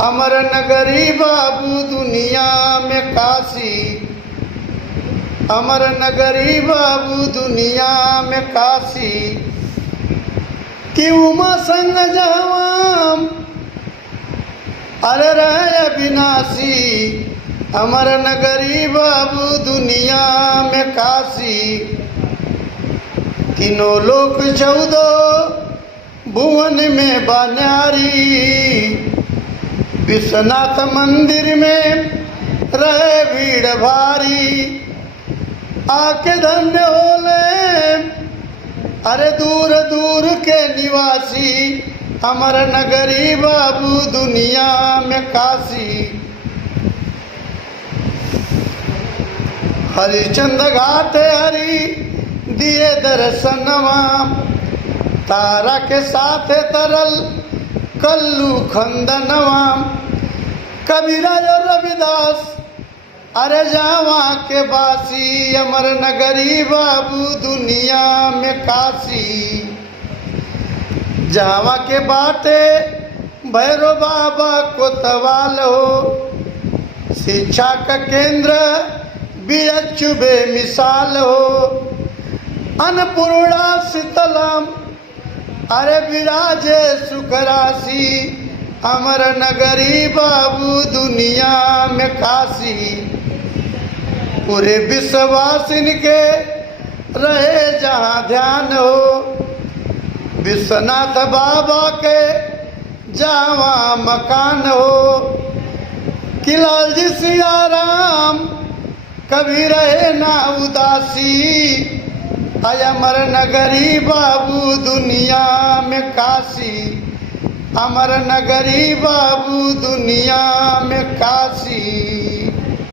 अमर नगरी बाबू दुनिया में काशी, अमर नगरी बाबू दुनिया में काशी। कि उमा संग जवाम अरे रहे अविनाशी, अमर नगरी बाबू दुनिया में काशी। तीनों लोक 14 भुवन में बान्यारी, विश्वनाथ मंदिर में रहे भीड़ भारी। आके धन्य होले अरे दूर दूर के निवासी, अमर नगरी बाबू दुनिया में काशी। हरिचंद घाट हरि दिए दर्शनवा, तारा के साथ तरल कल्लू खंदनवा। कबीरा और रविदास अरे जावा के बासी, अमर नगरी बाबू दुनिया में काशी। जावा के बाटे भैरव बाबा कोतवाल हो, शिक्षा का केंद्र बीएचयू बेमिसाल हो। अन्नपूर्णा शीतलम अरे विराजे सुखराशि, अमर नगरी बाबू दुनिया में काशी। पूरे विश्ववासिन के रहे जहाँ ध्यान हो, विश्वनाथ बाबा के जावा मकान हो। कि लाल जी सिया राम कभी रहे ना उदासी, अमर नगरी बाबू दुनिया में काशी, अमर नगरी बाबू दुनिया में काशी।